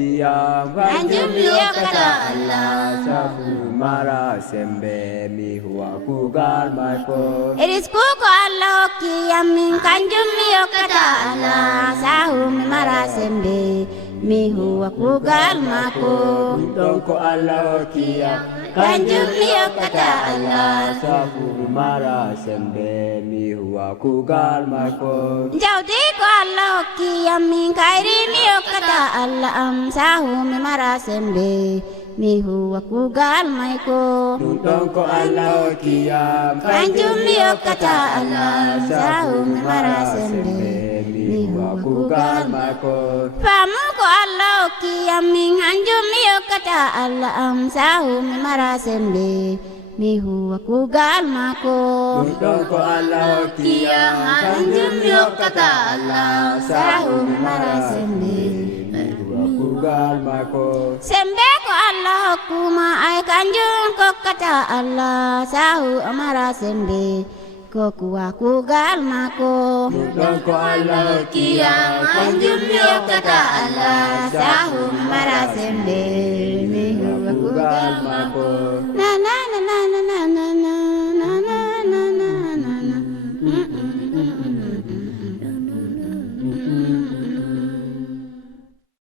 kiyam Kanjum yo kata Allah sabu mara sembe mi huwa kugal mai ko It is kuko Allah kiyam min kanjum yo kata Allah sahu mi mara sembe mi huwa kugal mako don ko Allah kiyam Kanjum yo kata Allah sabu mara sembe mi huwa kugal mai ko Jauti ko Allah kiyam min kairi mi yo kata Allah am sahu mi mara sembe mi huwa kugal maiko don ko Allah kiyam Kanjum yo kata Allah sahu mi mara sembe mi huwa kugal mai ko Famu ko Allah kiyam min anjum yo kata Allah am sahu mi mara sembe mi huwa kugal mako don ko Allah kiyam anjum yo kata Allah sahu mi mara sembe kugal mai ko Sembe ko Allah kuma ay kanjum ko kata Allah sahu amara sembe ko kuwa kugal mako don ko Allah kiyam kanjum yo kata Allah sahu amara sembe mi huwa kugal mai ko na